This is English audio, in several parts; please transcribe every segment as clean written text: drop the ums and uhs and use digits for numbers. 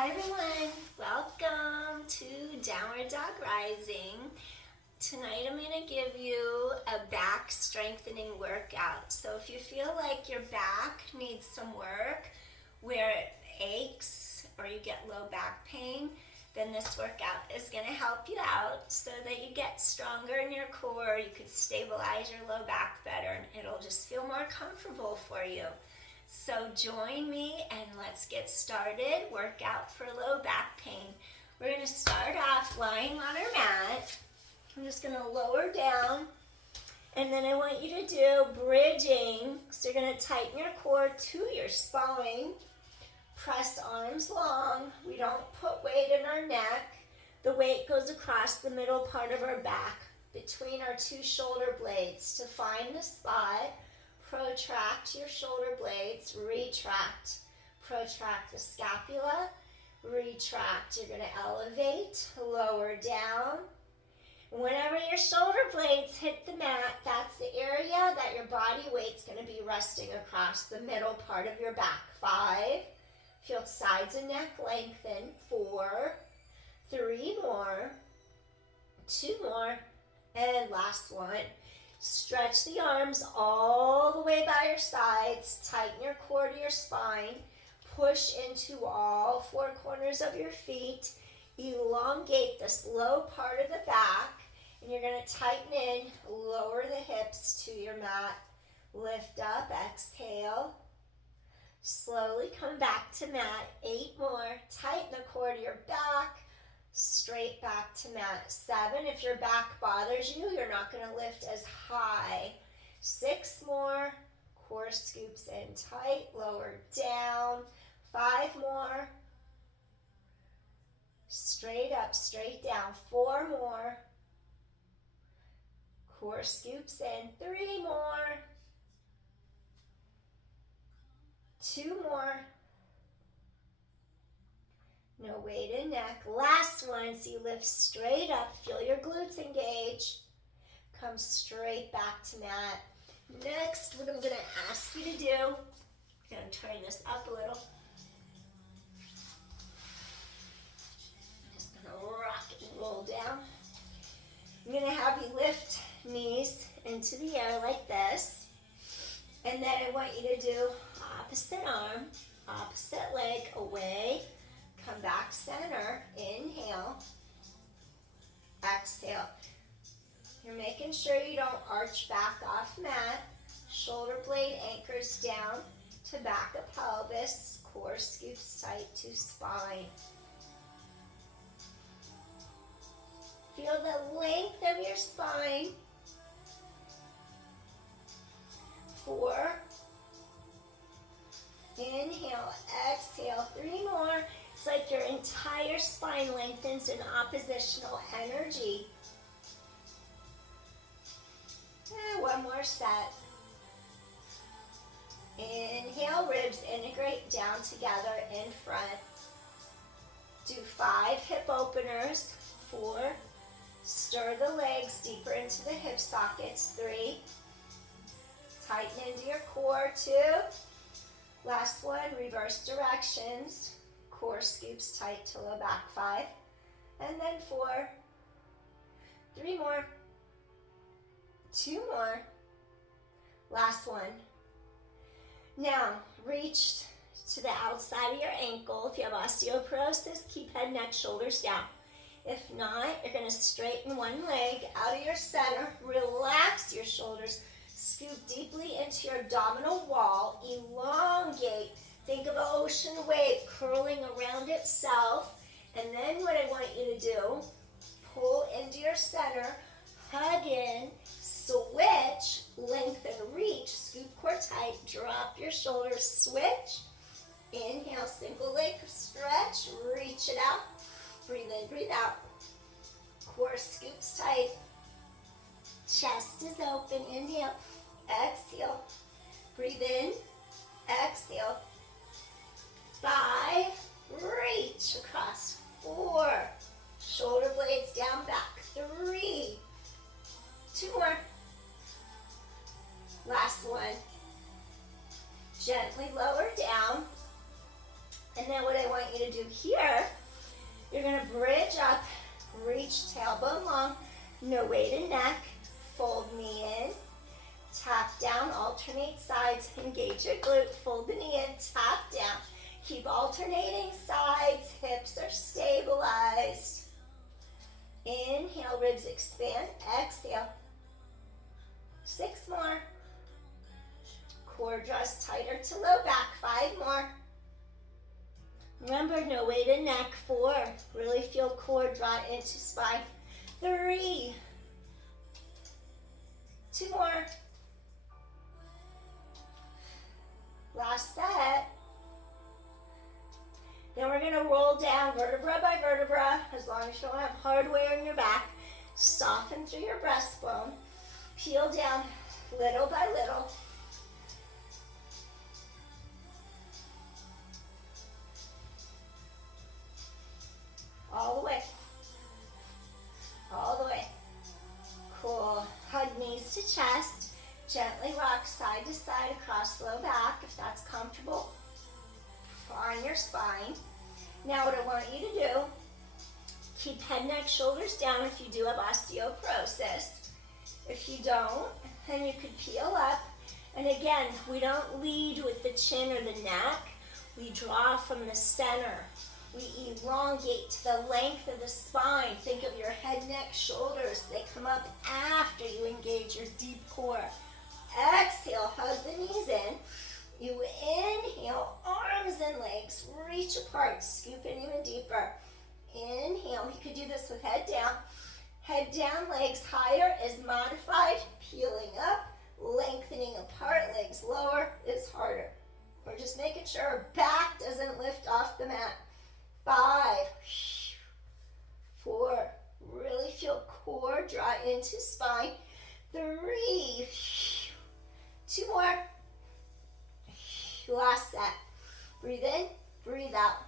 Hi everyone, welcome to Downward Dog Rising. Tonight I'm going to give you a back strengthening workout. So if you feel like your back needs some work, where it aches or you get low back pain, then this workout is going to help you out so that you get stronger in your core, you can stabilize your low back better, and it'll just feel more comfortable for you. So join me and let's get started. Workout for low back pain. We're going to start off lying on our mat. I'm just going to lower down, and then I want you to do bridging. So you're going to tighten your core to your spine. Press arms long. We don't put weight in our neck. The weight goes across the middle part of our back between our two shoulder blades to find the spot. Protract your shoulder blades, retract. Protract the scapula, retract. You're going to elevate, lower down. Whenever your shoulder blades hit the mat, that's the area that your body weight's going to be resting across the middle part of your back. 5. Feel sides and neck lengthen. 4. 3 more. 2 more. And last one. Stretch the arms all the way by your sides. Tighten your core to your spine. Push into all 4 corners of your feet. Elongate this low part of the back. And you're going to tighten in. Lower the hips to your mat. Lift up. Exhale. Slowly come back to mat. 8 more. Tighten the core to your back. Straight back to mat. 7, if your back bothers you, you're not going to lift as high. 6 more. Core scoops in tight. Lower down. 5 more. Straight up, straight down. 4 more. Core scoops in. 3 more. 2 more. No weight in neck. Last one, so you lift straight up. Feel your glutes engage. Come straight back to mat. Next, what I'm going to ask you to do, I'm going to turn this up a little. Just going to rock and roll down. I'm going to have you lift knees into the air like this. And then I want you to do opposite arm, opposite leg away. Come back center, inhale, exhale. You're making sure you don't arch back off mat. Shoulder blade anchors down to back of pelvis. Core scoops tight to spine. Feel the length of your spine. 4. Inhale, exhale. 3 more. It's like your entire spine lengthens in oppositional energy. And 1 more set. Inhale, ribs integrate down together in front. Do 5 hip openers. 4. Stir the legs deeper into the hip sockets. 3. Tighten into your core. 2. Last one, reverse directions. Core scoops tight to low back. 5. And then 4. 3 more. 2 more. Last one. Now, reach to the outside of your ankle. If you have osteoporosis, keep head, neck, shoulders down. If not, you're going to straighten one leg out of your center. Relax your shoulders. Scoop deeply into your abdominal wall. Elongate. Think of an ocean wave curling around itself. And then what I want you to do, pull into your center, hug in, switch, lengthen, reach, scoop core tight, drop your shoulders, switch. Inhale, single leg stretch, reach it out. Breathe in, breathe out. Core scoops tight. Chest is open. Inhale, exhale. Breathe in, exhale. 5, reach across. 4, shoulder blades down, back. 3, 2 more. Last one. Gently lower down. And then what I I want you to do here, you're gonna bridge up, reach tailbone long, no weight in neck, fold knee in, tap down, alternate sides, engage your glute, fold the knee in, tap down. Keep alternating sides, hips are stabilized. Inhale, ribs expand, exhale. 6 more. Core draws tighter to low back, 5 more. Remember, no weight in neck, 4. Really feel core draw into spine. 3. 2 more. Last set. Then we're gonna roll down vertebra by vertebra, as long as you don't have hardware in your back. Soften through your breastbone. Peel down little by little. All the way. All the way. Cool. Hug knees to chest. Gently rock side to side across low back if that's comfortable on your spine. Now what I want you to do, keep head, neck, shoulders down if you do have osteoporosis. If you don't, then you could peel up. And again, we don't lead with the chin or the neck. We draw from the center. We elongate to the length of the spine. Think of your head, neck, shoulders. They come up after you engage your deep core. Exhale, hug the knees in. You inhale, arms and legs reach apart, scoop in even deeper. Inhale, you could do this with head down, legs higher is modified, peeling up, lengthening apart, legs lower is harder. We're just making sure our back doesn't lift off the mat. 5, 4, really feel core draw into spine. 3, 2 more. Last set. Breathe in, breathe out.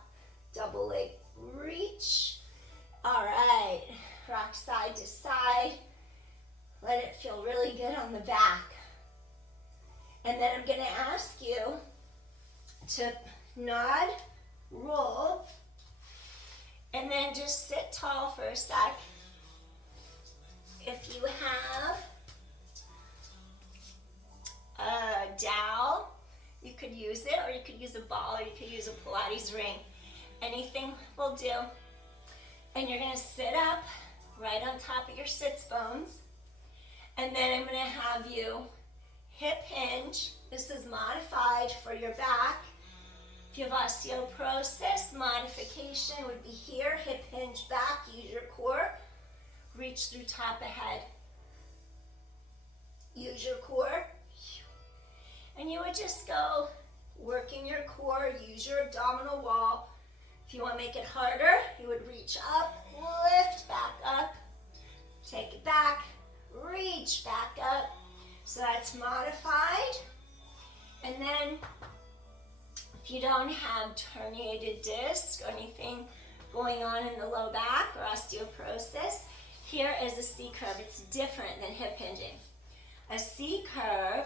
Double leg reach. All right. Rock side to side. Let it feel really good on the back. And then I'm going to ask you to nod, roll, and then just sit tall for a sec. If you have a dowel, you could use it, or you could use a ball, or you could use a Pilates ring. Anything will do. And you're gonna sit up right on top of your sits bones. And then I'm gonna have you hip hinge. This is modified for your back. If you have osteoporosis, modification would be here, hip hinge back, use your core, reach through top of head. Use your core. And you would just go working your core, use your abdominal wall. If you want to make it harder, you would reach up, lift back up, take it back, reach back up. So that's modified. And then if you don't have herniated disc or anything going on in the low back or osteoporosis, here is a C curve. It's different than hip hinging. A C curve,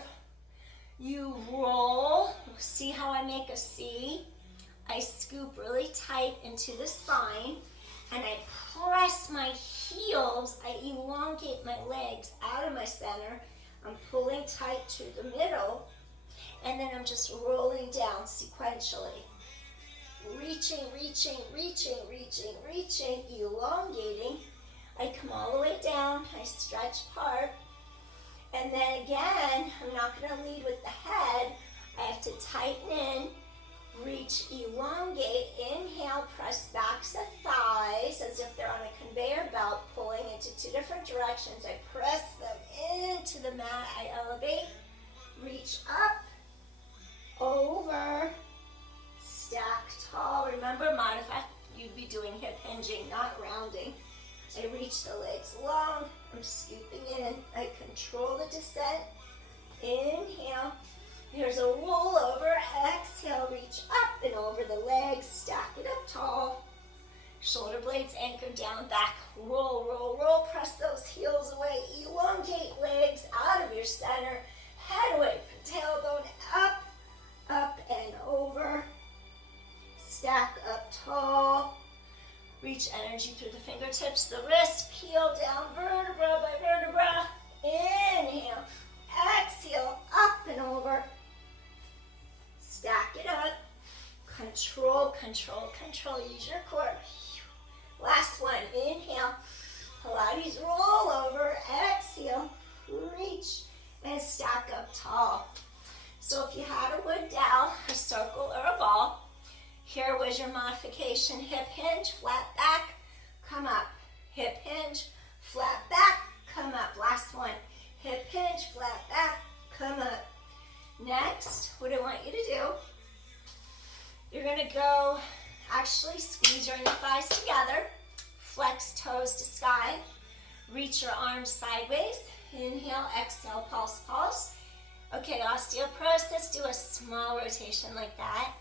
you roll, see how I make a C? I scoop really tight into the spine and I press my heels, I elongate my legs out of my center. I'm pulling tight to the middle and then I'm just rolling down sequentially. Reaching, reaching, reaching, reaching, reaching, elongating. I come all the way down, I stretch apart. And then again, I'm not going to lead with the head. I have to tighten in, reach, elongate, inhale, press backs of thighs as if they're on a conveyor belt, pulling into 2 different directions. I press them into the mat, I elevate, reach up, over, stack tall. Remember, modify, you'd be doing hip hinging, not rounding. I reach the legs long, I'm scooping in, I control the descent, inhale, here's a roll over, exhale, reach up and over the legs, stack it up tall, shoulder blades anchored down, back, roll, roll, roll, press those heels away, elongate legs out of your center, head away from tailbone, up, up and over, stack up Reach energy through the fingertips, the wrist, heel down, vertebra by vertebra. Inhale, exhale, up and over. Stack it up. Control, control, control. Use your core. Last one. Inhale. Pilates roll over. Exhale. Reach and stack up tall. So if you had a wood dowel, a circle, or a ball, here was your modification. Hip hinge, flat back, come up. Hip hinge, flat back, come up. Last one. Hip hinge, flat back, come up. Next, what I want you to do, you're going to go, actually squeeze your inner thighs together, flex toes to sky, reach your arms sideways, inhale, exhale, pulse, pulse. Okay, osteoporosis, do a small rotation like that,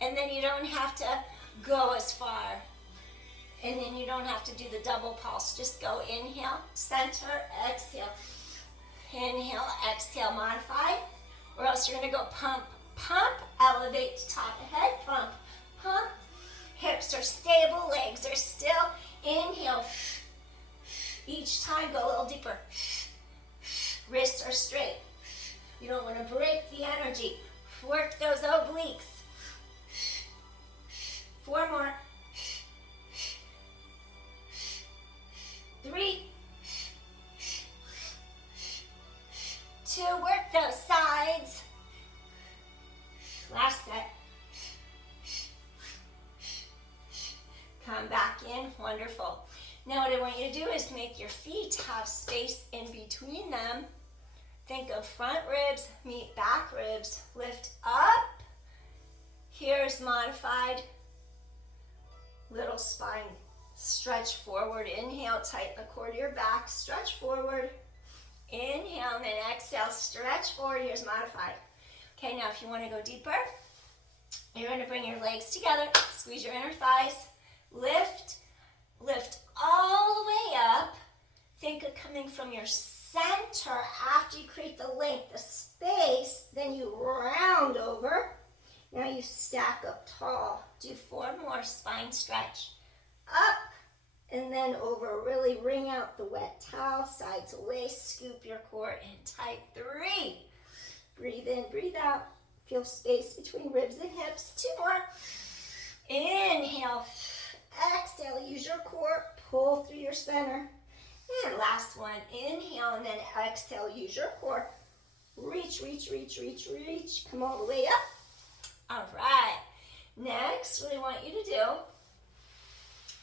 and then you don't have to go as far, and then you don't have to do the double pulse. Just go inhale, center, exhale, inhale, exhale, modify, or else you're going to go pump, pump, elevate to top of head, pump, pump. Hips are stable, legs are still. Inhale. Each time go a little deeper. Wrists are straight. You don't want to break the energy. Work those obliques. 4 more. 3. 2. Work those sides. Last set. Come back in. Wonderful. Now what I want you to do is make your feet have space in between them. Think of front ribs meet back ribs. Lift up. Here's modified. Little spine stretch forward. Inhale, tighten the core to your back. Stretch forward. Inhale and then exhale. Stretch forward. Here's modified. Okay, now if you want to go deeper, you're going to bring your legs together. Squeeze your inner thighs. Lift. Lift all the way up. Think of coming from your center after you create the length, the space. Then you round over. Now you stack up tall. Do 4 more, spine stretch. Up and then over. Really wring out the wet towel. Sides away. Scoop your core in tight. 3. Breathe in, breathe out. Feel space between ribs and hips. 2 more. Inhale. Exhale. Use your core. Pull through your center. And last one. Inhale and then exhale. Use your core. Reach, reach, reach, reach, reach. Come all the way up. All right. Next, what I want you to do,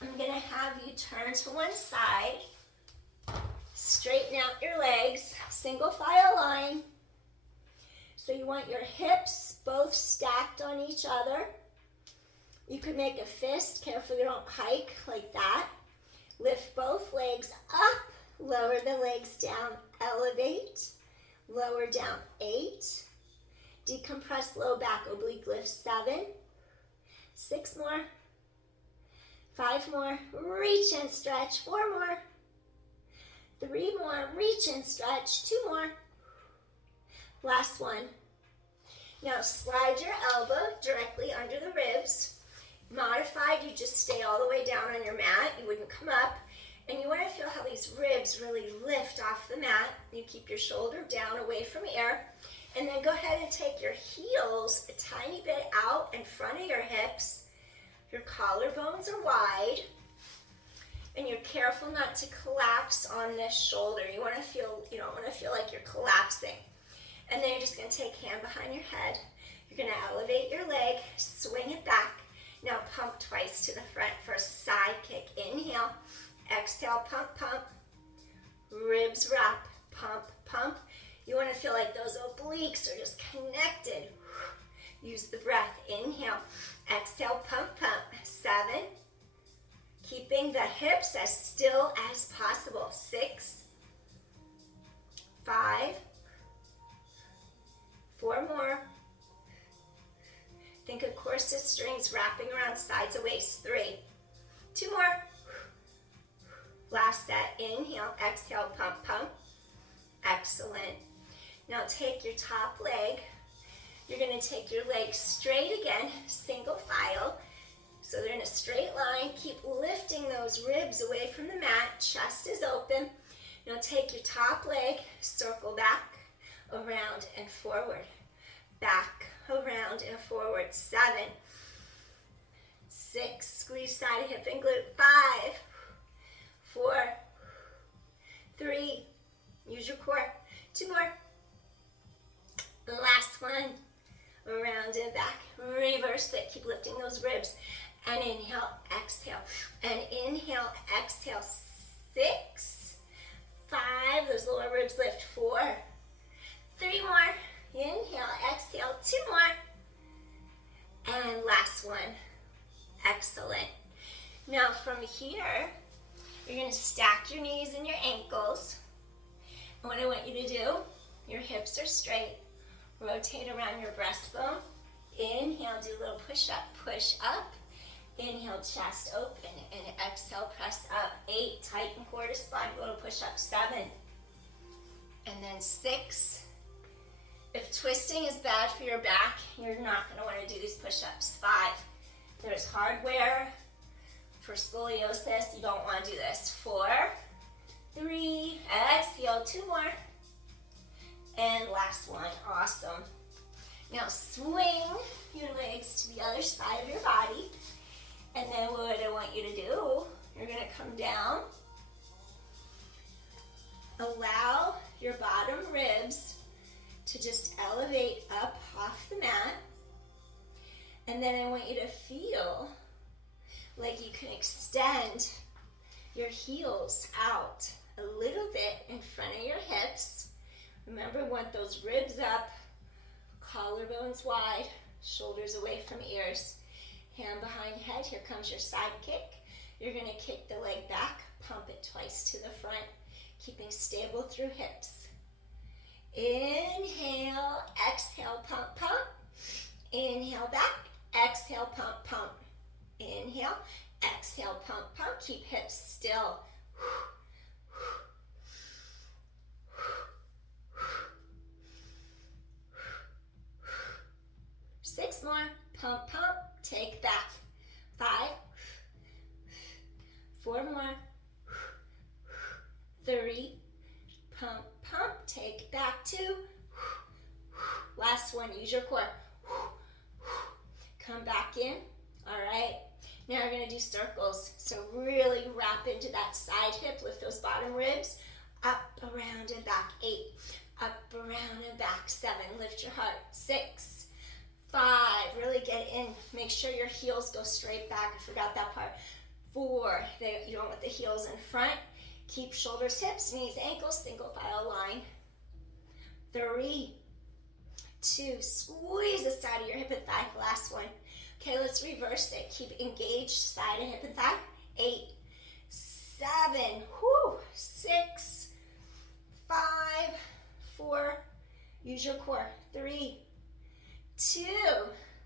I'm going to have you turn to one side. Straighten out your legs. Single file line. So you want your hips both stacked on each other. You could make a fist. Careful you don't hike like that. Lift both legs up. Lower the legs down. Elevate. Lower down. 8. Decompress low back. Oblique lift. 7. 6 more. 5 more. Reach and stretch. 4 more. 3 more. Reach and stretch. 2 more. Last one. Now slide your elbow directly under the ribs. Modified, you just stay all the way down on your mat. You wouldn't come up. And you want to feel how these ribs really lift off the mat. You keep your shoulder down away from air. And then go ahead and take your heels a tiny bit out in front of your hips. Your collarbones are wide. And you're careful not to collapse on this shoulder. You don't want to feel like you're collapsing. And then you're just going to take hand behind your head. You're going to elevate your leg, swing it back. Now pump twice to the front for a side kick. Inhale, exhale, pump, pump. Ribs wrap, pump, pump. You want to feel like those obliques are just connected. Use the breath. Inhale, exhale, pump, pump. 7. Keeping the hips as still as possible. 6. 5. 4 more. Think of corset strings wrapping around sides of waist. 3. 2 more. Last set. Inhale, exhale, pump, pump. Excellent. Now take your top leg. You're going to take your leg straight again, single file. So they're in a straight line. Keep lifting those ribs away from the mat. Chest is open. Now take your top leg, circle back, around and forward. Back, around and forward. 7, 6, squeeze side hip and glute. 5, 4, 3, use your core. 2 more. The last one. Around and back. Reverse it. Keep lifting those ribs. And inhale, exhale. And inhale, exhale. 6, 5. Those lower ribs lift. 4, 3 more. Inhale, exhale. 2 more. And last one. Excellent. Now from here, you're going to stack your knees and your ankles. And what I want you to do, your hips are straight. Rotate around your breastbone. Inhale, do a little push-up, push up. Inhale, chest open, and exhale, press up. 8, tighten core to spine, little push-up. 7, and then 6. If twisting is bad for your back, you're not going to want to do these push-ups. 5, there's hardware for scoliosis, you don't want to do this. 4, 3, exhale, 2 more. And last one, awesome. Now swing your legs to the other side of your body. And then what I want you to do, you're gonna come down. Allow your bottom ribs to just elevate up off the mat. And then I want you to feel like you can extend your heels out a little bit in front of your hips. Remember, want those ribs up, collarbones wide, shoulders away from ears. Hand behind head, here comes your side kick. You're gonna kick the leg back, pump it twice to the front, keeping stable through hips. Inhale, exhale, pump, pump. Inhale back, exhale, pump, pump. Inhale, exhale, pump, pump. Keep hips still. 6 more. Pump, pump. Take back. 5. 4 more. 3. Pump, pump. Take back. 2. Last one. Use your core. Come back in. All right. Now we're going to do circles. So really wrap into that side hip. Lift those bottom ribs. Up, around, and back. 8. Up, around, and back. 7. Lift your heart. 6. 5, really get in. Make sure your heels go straight back. I forgot that part. 4, you don't want the heels in front. Keep shoulders, hips, knees, ankles, single file line. 3, 2, squeeze the side of your hip and thigh. Last one. Okay, let's reverse it. Keep engaged, side of hip and thigh. 8, 7, 6, 5, 4, use your core. 3, 2,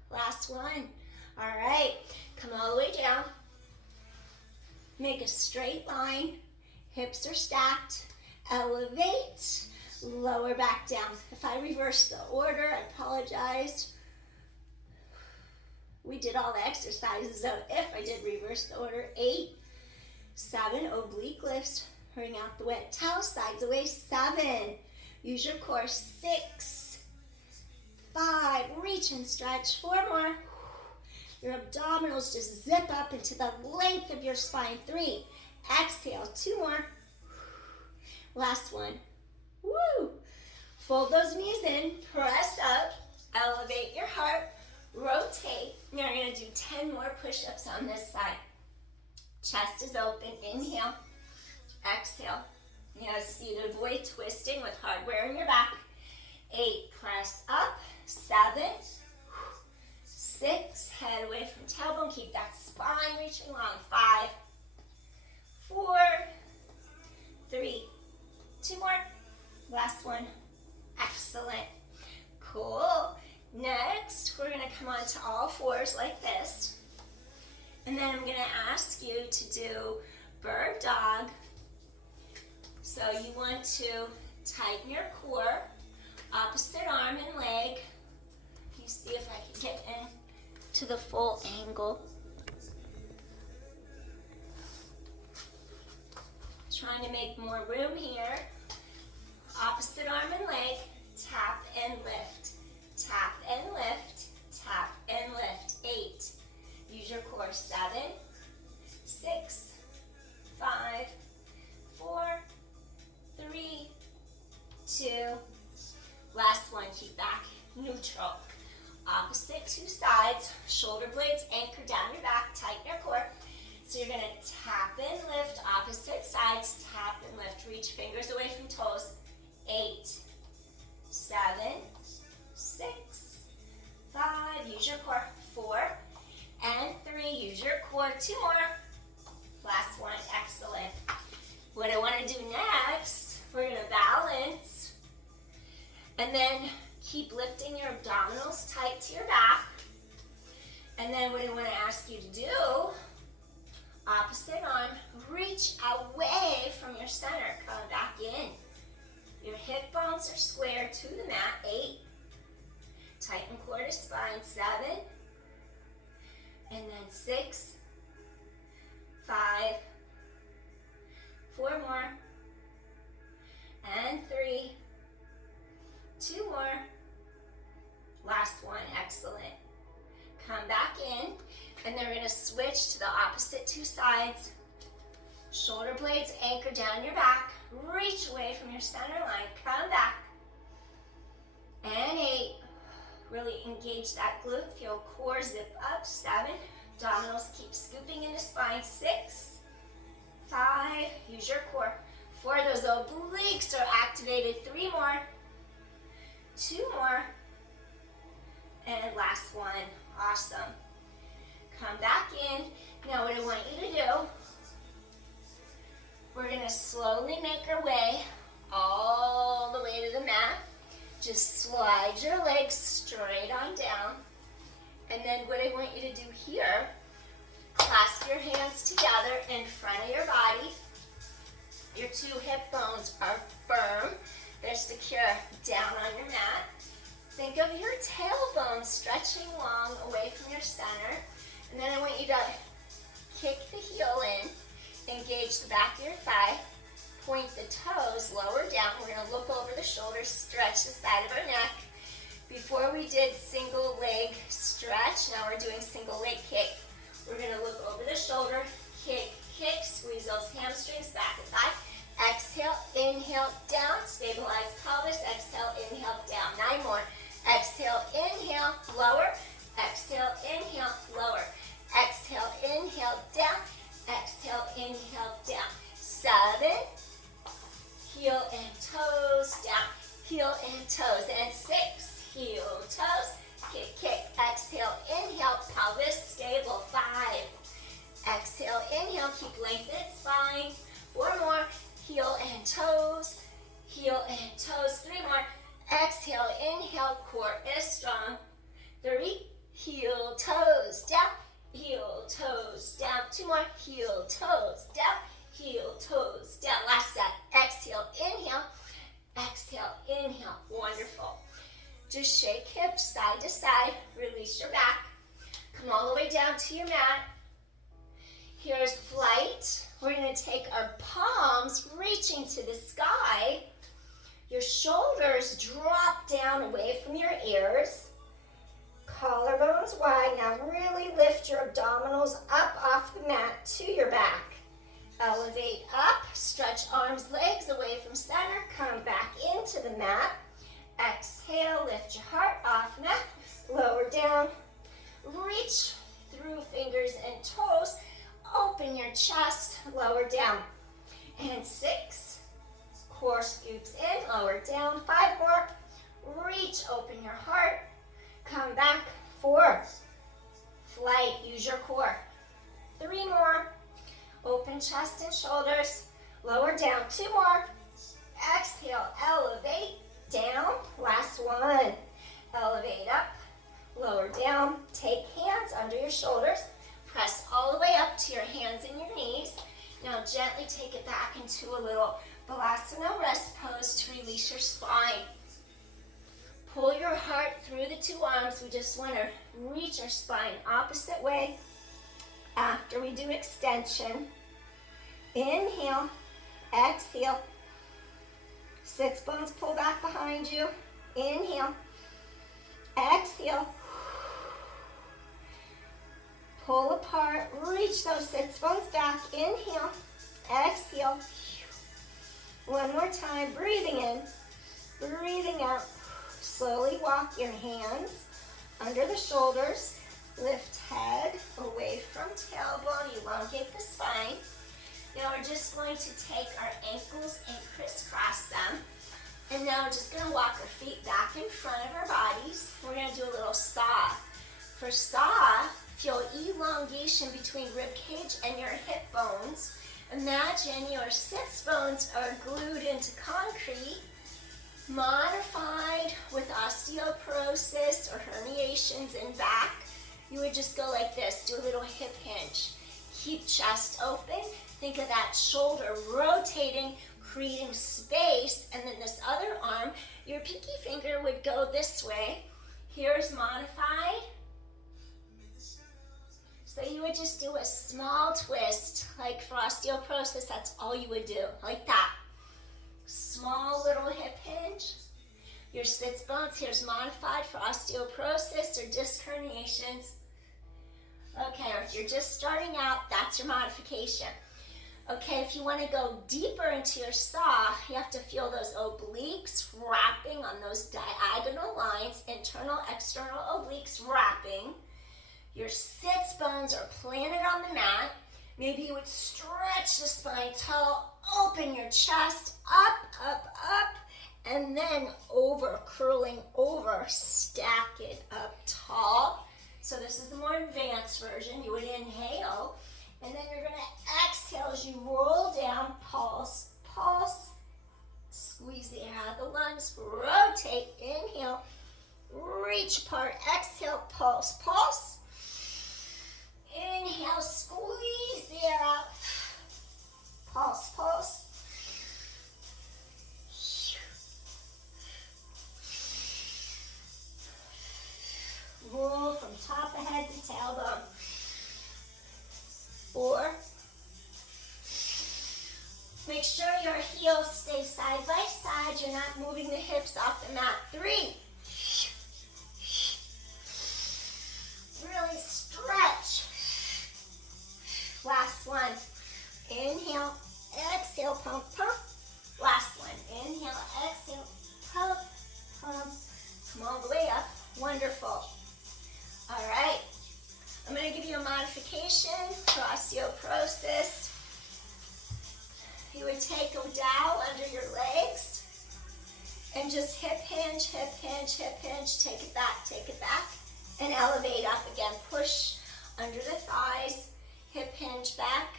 last one. All right, come all the way down. Make a straight line. Hips are stacked. Elevate. Lower back down. If I reverse the order, I apologize. We did all the exercises, so if I did reverse the order, 8, 7, oblique lifts. Bring out the wet towel, sides away. 7, use your core. 6, 5, reach and stretch. 4 more. Your abdominals just zip up into the length of your spine. 3, exhale. 2 more. Last one. Woo! Fold those knees in, press up, elevate your heart, rotate. Now you're gonna do 10 more push-ups on this side. Chest is open, inhale, exhale. Yes, you avoid twisting with hardware in your back. 8, press up. 7, 6, head away from tailbone, keep that spine reaching long. 5, 4, 3, 2 more. Last one. Excellent. Cool. Next, we're going to come onto all fours like this. And then I'm going to ask you to do bird dog. So you want to tighten your core, opposite arm and leg. Let me see if I can get in to the full angle. Trying to make more room here. Opposite arm and leg, tap and lift, tap and lift, tap and lift. 8. Use your core. 7, 6, 5, 4, 3, 2. Last one, keep back neutral. Opposite 2 sides, shoulder blades anchor down your back, tighten your core. So you're gonna tap and lift, opposite sides, tap and lift. Reach fingers away from toes. 8, 7, 6, 5, use your core. 4 and 3, use your core. 2 more. Last one, excellent. What I wanna do next, we're gonna balance and then keep lifting your abdominals tight to your back. And then what I wanna ask you to do, opposite arm, reach away from your center, come back in. Your hip bones are square to the mat. 8. Tighten core to spine. 7. And then 6. 5. 4 more. And 3. 2 more. Last one. Excellent. Come back in. And then we're going to switch to the opposite 2 sides. Shoulder blades anchor down your back. Reach away from your center line. Come back. And 8. Really engage that glute. Feel core zip up. 7. Abdominals keep scooping into spine. 6. 5. Use your core. 4. Those obliques are activated. 3 more. 2 more. And last one. Awesome. Come back in. Now what I want you to do, we're going to slowly make our way all the way to the mat. Just slide your legs straight on down. And then what I want you to do here, clasp your hands together in front of your body. Your 2 hip bones are firm. They're secure down on your mat. Think of your tailbone stretching long away from your center. And then I want you to kick the heel in, engage the back of your thigh, point the toes lower down. We're going to look over the shoulders, stretch the side of our neck. Before we did single leg stretch, now we're doing single leg kick. We're going to look over the shoulder, kick, kick, squeeze those hamstrings, back and thigh. Exhale, inhale, down, stabilize pelvis. Exhale, inhale, down. 9 more. Exhale, inhale, lower. Exhale, inhale, lower. Exhale, inhale, down. Exhale, inhale, down. 7. Heel and toes, down. Heel and toes. And 6. Heel, toes. Kick, kick. Exhale, inhale, pelvis stable. 5. Exhale, inhale, keep lengthened spine. 4 more. Heel and toes. Heel and toes. 3 more. Exhale, inhale, core is strong. 3. Heel, toes, down. Heel, toes, down. 2 more. Heel, toes, down. Heel, toes, down. Last set. Exhale, inhale. Exhale, inhale. Wonderful. Just shake hips side to side. Release your back. Come all the way down to your mat. Here's flight. We're going to take our palms reaching to the sky. Your shoulders drop down away from your ears. Collarbones wide. Now really lift your abdominals up off the mat to your back. Elevate up. Stretch arms, legs away from center. Come back into the mat. Exhale. Lift your heart off mat. Lower down. Reach through fingers and toes. Open your chest. Lower down. And 6. Core scoops in. Lower down. 5 more. Reach. Open your heart. Come back. 4. Flight. Use your core. 3 more. Open chest and shoulders. Lower down. 2 more. Exhale. Elevate. Down. Last one. Elevate up. Lower down. Take hands under your shoulders. Press all the way up to your hands and your knees. Now gently take it back into a little Balasana rest pose to release your spine. Pull your heart through the 2 arms. We just want to reach our spine opposite way. After we do extension, inhale, exhale. Sits bones pull back behind you. Inhale, exhale. Pull apart, reach those sits bones back. Inhale, exhale. One more time, breathing in, breathing out. Slowly walk your hands under the shoulders. Lift head away from tailbone, elongate the spine. Now we're just going to take our ankles and crisscross them. And now we're just gonna walk our feet back in front of our bodies. We're gonna do a little saw. For saw, feel elongation between rib cage and your hip bones. Imagine your sits bones are glued into concrete, modified with osteoporosis or herniations in back. You would just go like this, do a little hip hinge. Keep chest open, think of that shoulder rotating, creating space, and then this other arm, your pinky finger would go this way. Here's modified. So you would just do a small twist, like for osteoporosis, that's all you would do, like that. Small little hip hinge. Your sits bones, here's modified for osteoporosis or disc herniations. Okay, or if you're just starting out, that's your modification. Okay, if you want to go deeper into your saw, you have to feel those obliques wrapping on those diagonal lines, internal, external obliques wrapping. Your sits bones are planted on the mat. Maybe you would stretch the spine tall, open your chest, up, up, up, and then over, curling over, stack it up tall. So this is the more advanced version. You would inhale, and then you're gonna exhale as you roll down, pulse, pulse, squeeze the air out of the lungs, rotate, inhale, reach apart, exhale, pulse, pulse. Inhale, squeeze the air out. Pulse, pulse. Roll from top of head to tailbone. 4. Make sure your heels stay side by side. You're not moving the hips off the mat. 3. Really stretch. Last one. Inhale, exhale, pump, pump. Last one. Inhale, exhale, pump, pump. Come all the way up. Wonderful. All right. I'm going to give you a modification for osteoporosis. You would take a dowel under your legs and just hip hinge, hip hinge, hip hinge. Take it back, and elevate up again. Push under the thighs. Hip hinge back,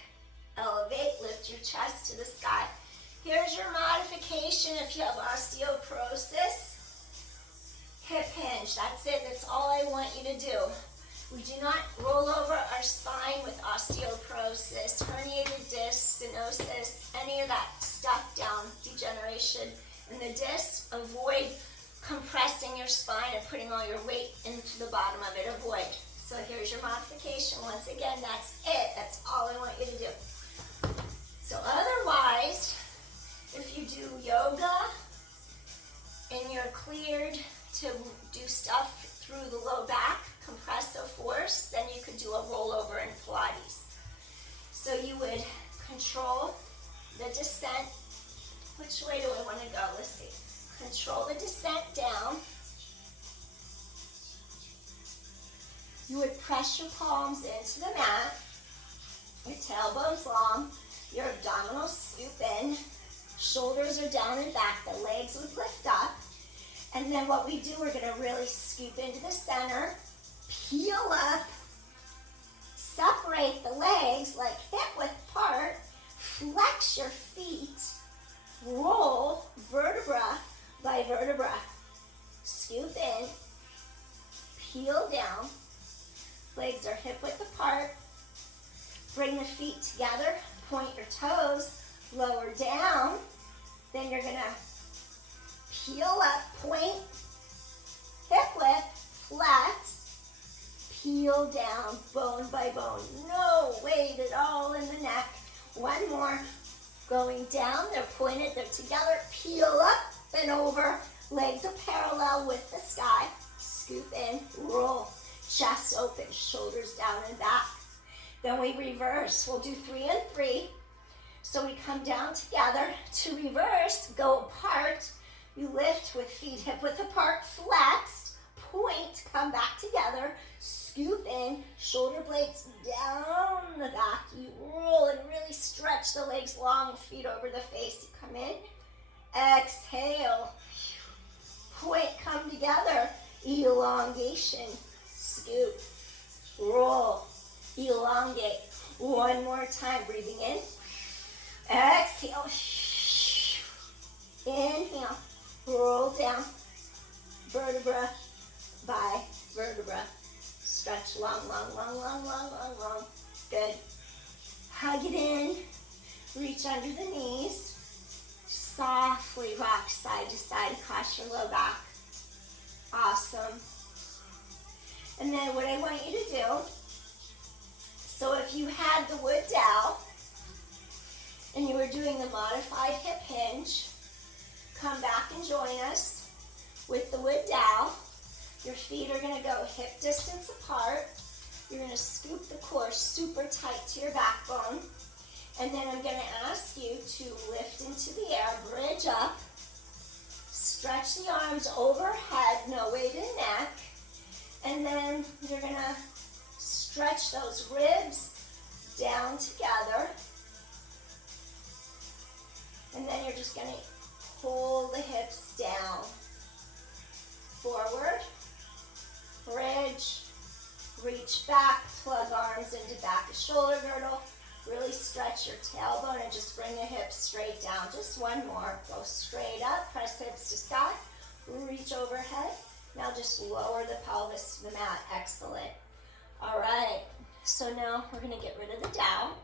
elevate, lift your chest to the sky. Here's your modification if you have osteoporosis. Hip hinge, that's it, that's all I want you to do. We do not roll over our spine with osteoporosis, herniated disc, stenosis, any of that stuff down, degeneration in the disc. Avoid compressing your spine and putting all your weight into the bottom of it, avoid. So here's your modification. Once again, that's it. That's all I want you to do. So otherwise, if you do yoga and you're cleared to do stuff through the low back, compressive force, then you could do a rollover in Pilates. So you would control the descent. Which way do I want to go? Let's see. Control the descent down. You would press your palms into the mat, your tailbones long, your abdominals scoop in, shoulders are down and back, the legs would lift up, and then what we do, we're gonna really scoop into the center, peel up, separate the legs like hip width apart, flex your feet, roll vertebra by vertebra, scoop in, peel down, legs are hip width apart. Bring the feet together, point your toes, lower down. Then you're gonna peel up, point, hip width, flex, peel down, bone by bone. No weight at all in the neck. One more. Going down, they're pointed, they're together. Peel up and over. Legs are parallel with the sky. Scoop in, roll. Chest open, shoulders down and back. Then we reverse. We'll do 3 and 3. So we come down together. To reverse, go apart. You lift with feet hip width apart, flexed. Point, come back together. Scoop in, shoulder blades down the back. You roll and really stretch the legs long, feet over the face. You come in, exhale. Point, come together. Elongation, scoop, roll, elongate. One more time, breathing in. Exhale. Inhale, roll down. Vertebra by vertebra. Stretch long, long, long, long, long, long, long. Good. Hug it in. Reach under the knees. Softly rock side to side across your low back. Awesome. And then what I want you to do, so if you had the wood dowel and you were doing the modified hip hinge, come back and join us with the wood dowel. Your feet are going to go hip distance apart. You're going to scoop the core super tight to your backbone. And then I'm going to ask you to lift into the air, bridge up, stretch the arms overhead, no weight in neck. And then you're going to stretch those ribs down together. And then you're just going to pull the hips down. Forward, bridge, reach back, plug arms into back of shoulder girdle. Really stretch your tailbone and just bring the hips straight down. Just one more. Go straight up, press hips to sky, reach overhead. Now just lower the pelvis to the mat. Excellent. All right. So now we're going to get rid of the dowel.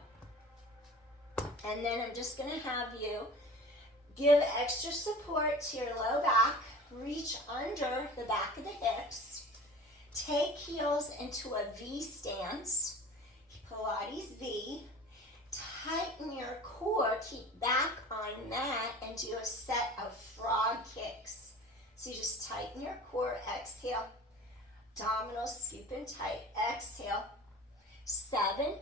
And then I'm just going to have you give extra support to your low back. Reach under the back of the hips. Take heels into a V stance. Pilates V. Tighten your core. Keep back on mat and do a set of frog kicks. So you just tighten your core. Exhale. Abdominal scoop in tight. Exhale. 7.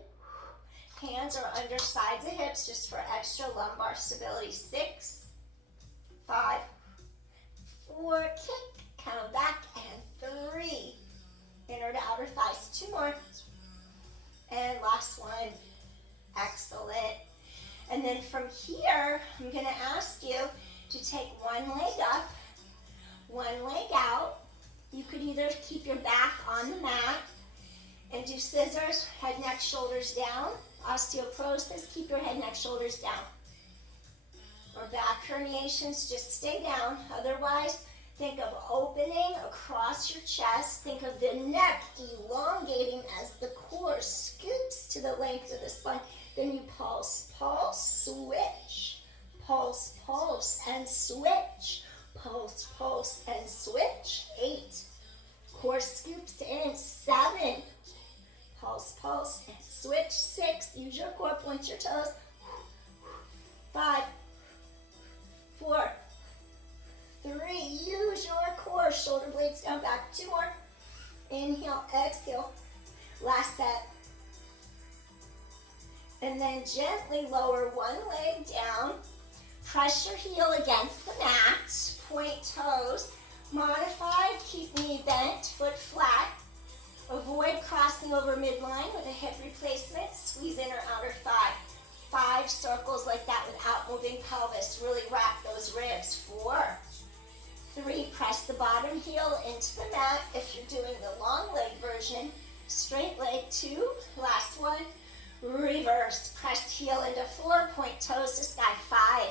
Hands are under sides of hips just for extra lumbar stability. 6, 5, 4, kick, come back, and 3. Inner to outer thighs. 2 more. And last one. Excellent. And then from here, I'm going to ask you to take one leg up, one leg out. You could either keep your back on the mat and do scissors, head, neck, shoulders down. Osteoporosis, keep your head, neck, shoulders down. Or back herniations, just stay down. Otherwise, think of opening across your chest. Think of the neck elongating as the core scoops to the length of the spine. Then you pulse, pulse, switch. Pulse, pulse, and switch. Pulse, pulse, and switch. 8. Core scoops in. 7. Pulse, pulse, and switch. 6. Use your core, point your toes. 5, 4, 3. Use your core. Shoulder blades down, back. 2 more. Inhale, exhale. Last set. And then gently lower one leg down. Press your heel against the mat. Point toes. Modified, keep knee bent, foot flat. Avoid crossing over midline with a hip replacement. Squeeze inner outer thigh. 5 circles like that without moving pelvis. Really wrap those ribs. 4, 3, press the bottom heel into the mat. If you're doing the long leg version, straight leg. 2, last one. Reverse, press heel into floor, point toes to sky. 5,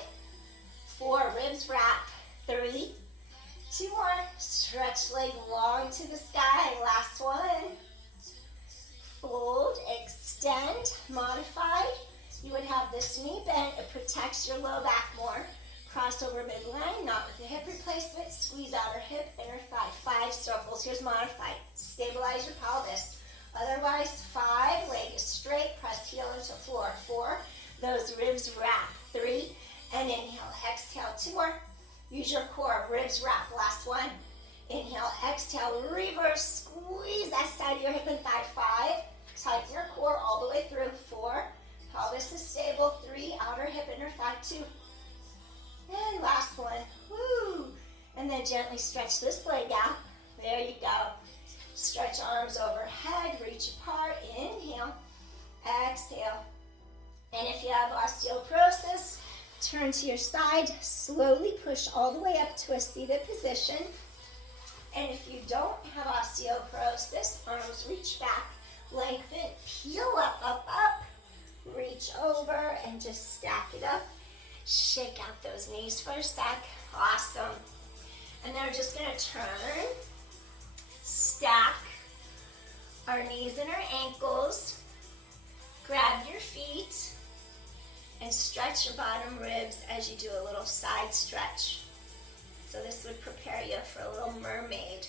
4, ribs wrap. 3, 2 more, stretch leg long to the sky. Last one. Fold, extend, modified. You would have this knee bent, it protects your low back more. Cross over midline, not with the hip replacement. Squeeze outer hip, inner thigh. 5 circles. Here's modified. Stabilize your pelvis. Otherwise, 5, leg is straight, press heel into floor. 4, those ribs wrap. 3, and inhale, exhale, 2 more. Use your core, ribs wrap, last one. Inhale, exhale, reverse, squeeze that side of your hip and thigh, 5. Tighten your core all the way through, 4. Pelvis is stable, 3. Outer hip, inner thigh, 2. And last one, woo. And then gently stretch this leg out. There you go. Stretch arms overhead, reach apart, inhale, exhale. And if you have osteoporosis, turn to your side, slowly push all the way up to a seated position. And if you don't have osteoporosis, arms reach back, lengthen, peel up, up, up. Reach over and just stack it up. Shake out those knees for a sec. Awesome. And then we're just gonna turn, stack our knees and our ankles. Grab your feet and stretch your bottom ribs as you do a little side stretch. So this would prepare you for a little mermaid.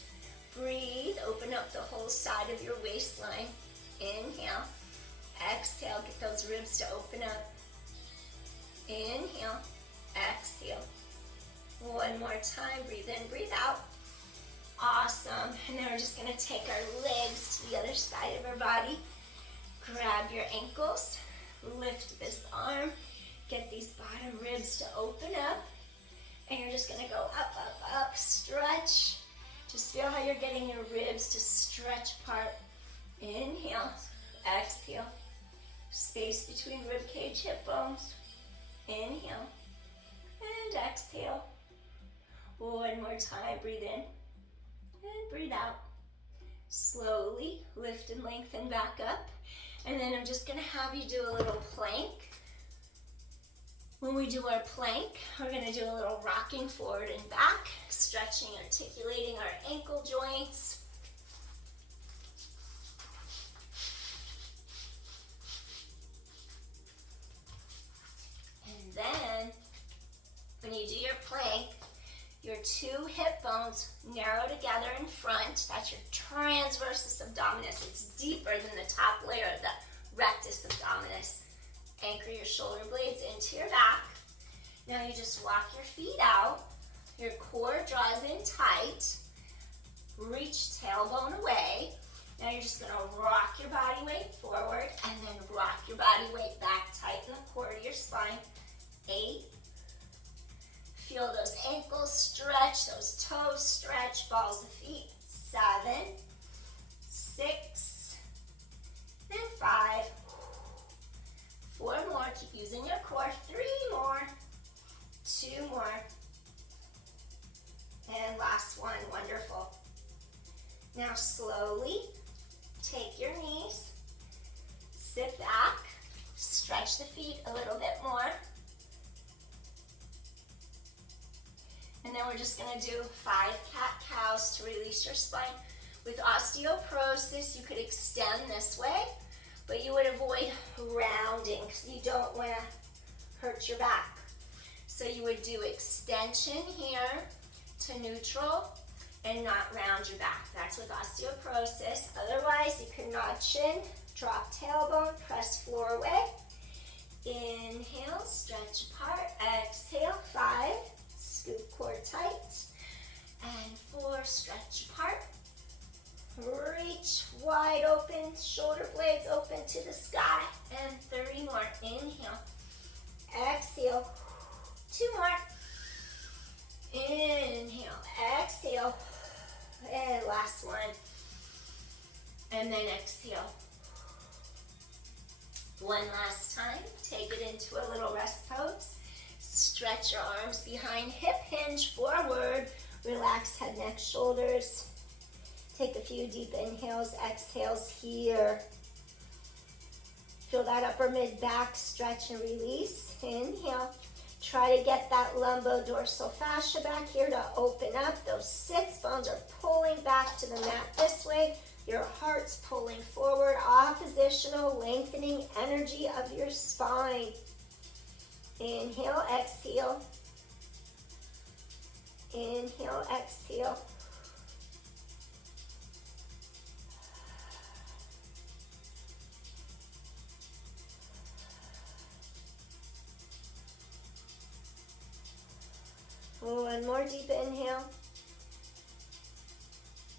Breathe, open up the whole side of your waistline. Inhale, exhale, get those ribs to open up. Inhale, exhale. One more time, breathe in, breathe out. Awesome. And then we're just gonna take our legs to the other side of our body. Grab your ankles, lift this arm, get these bottom ribs to open up. And you're just gonna go up, up, up, stretch. Just feel how you're getting your ribs to stretch apart. Inhale, exhale. Space between rib cage, hip bones. Inhale, and exhale. One more time, breathe in, and breathe out. Slowly lift and lengthen back up. And then I'm just gonna have you do a little plank. When we do our plank, we're gonna do a little rocking forward and back, stretching, articulating our ankle joints. And then, when you do your plank, your 2 hip bones narrow together in front. That's your transversus abdominis. It's deeper than the top layer of the rectus abdominis. Anchor your shoulder blades into your back. Now you just walk your feet out. Your core draws in tight. Reach tailbone away. Now you're just gonna rock your body weight forward and then rock your body weight back. Tighten the core to your spine. 8. Feel those ankles stretch, those toes stretch, balls of feet. 7, 6, and 5. 4 more, keep using your core. 3 more, 2 more, and last one, wonderful. Now slowly take your knees, sit back, stretch the feet a little bit more. And then we're just gonna do 5 cat-cows to release your spine. With osteoporosis, you could extend this way, but you would avoid rounding because you don't wanna hurt your back. So you would do extension here to neutral and not round your back. That's with osteoporosis. Otherwise, you can notch in, drop tailbone, press floor away. Inhale, stretch apart, exhale, 5. Scoop core tight, and 4, stretch apart. Reach wide open, shoulder blades open to the sky, and 3 more. Inhale, exhale, 2 more. Inhale, exhale, and last one. And then exhale. One last time, take it into a little rest pose. Stretch your arms behind, hip hinge forward. Relax head, neck, shoulders. Take a few deep inhales, exhales here. Feel that upper mid back stretch and release. Inhale. Try to get that lumbodorsal fascia back here to open up. Those sits bones are pulling back to the mat this way. Your heart's pulling forward. Oppositional, lengthening energy of your spine. Inhale, exhale. Inhale, exhale. One more deep inhale.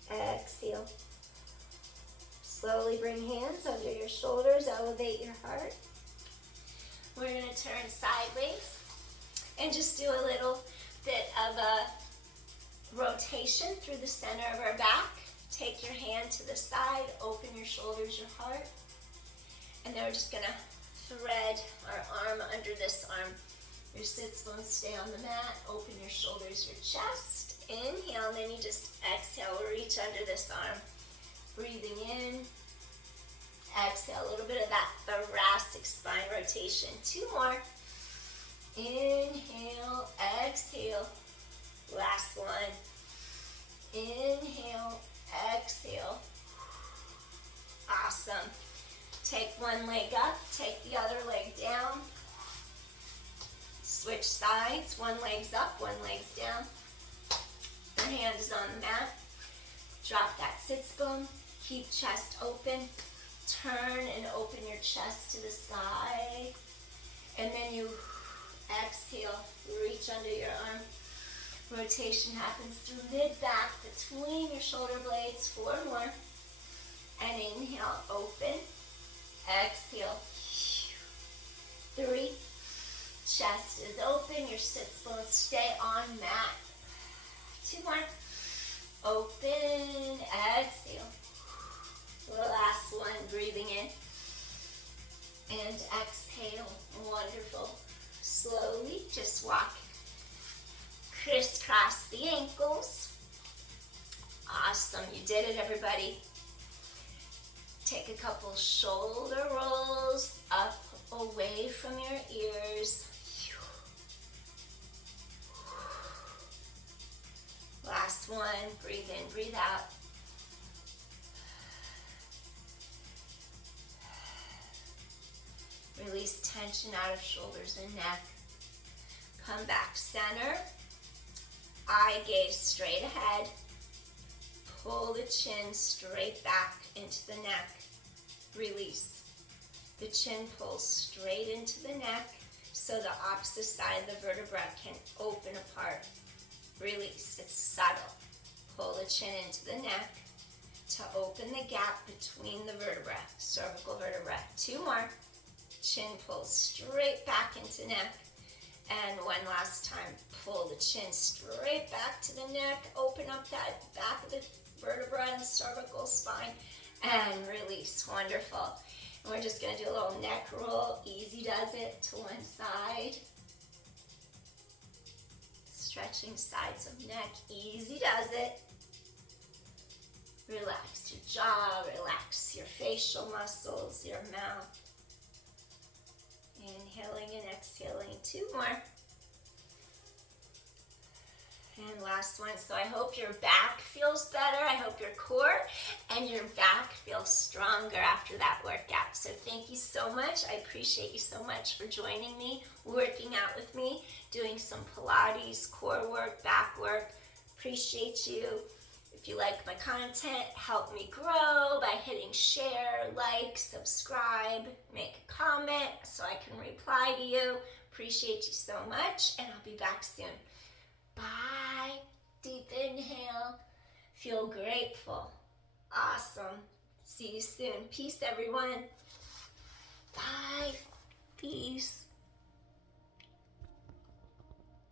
Exhale. Slowly bring hands under your shoulders, elevate your heart. We're going to turn sideways and just do a little bit of a rotation through the center of our back. Take your hand to the side, open your shoulders, your heart. And then we're just going to thread our arm under this arm. Your sits bones stay on the mat, open your shoulders, your chest. Inhale, and then you just exhale, reach under this arm. Breathing in, exhale, a little bit of that thoracic spine rotation. Two more. Inhale, exhale. Last one. Inhale, exhale. Awesome. Take one leg up, take the other leg down. Switch sides, one leg's up, one leg's down. Your hand is on the mat. Drop that sits bone. Keep chest open. Turn and open your chest to the side. And then you exhale, reach under your arm. Rotation happens through mid-back between your shoulder blades. Four more. And inhale, open. Exhale. Three. Chest is open. Your sits bones stay on mat. Two more. Open. Exhale. Last one. Breathing in. And exhale. Wonderful. Slowly just walk. Crisscross the ankles. Awesome. You did it, everybody. Take a couple shoulder rolls up away from your ears. Last one. Breathe in, breathe out. Release tension out of shoulders and neck. Come back center. Eye gaze straight ahead. Pull the chin straight back into the neck. Release. The chin pulls straight into the neck so the opposite side of the vertebra can open apart. Release. It's subtle. Pull the chin into the neck to open the gap between the vertebra, cervical vertebra. Two more. Chin pulls straight back into neck. And one last time, pull the chin straight back to the neck. Open up that back of the vertebra and cervical spine. And release. Wonderful. And we're just going to do a little neck roll. Easy does it to one side. Stretching sides of neck. Easy does it. Relax your jaw. Relax your facial muscles, your mouth. Inhaling and exhaling. Two more. And last one. So I hope your back feels better. I hope your core and your back feels stronger after that workout. So thank you so much. I appreciate you so much for joining me, working out with me, doing some Pilates, core work, back work. Appreciate you. If you like my content, help me grow by hitting share, like, subscribe, make a comment so I can reply to you. Appreciate you so much, and I'll be back soon. Bye. Deep inhale. Feel grateful. Awesome. See you soon. Peace, everyone. Bye. Peace.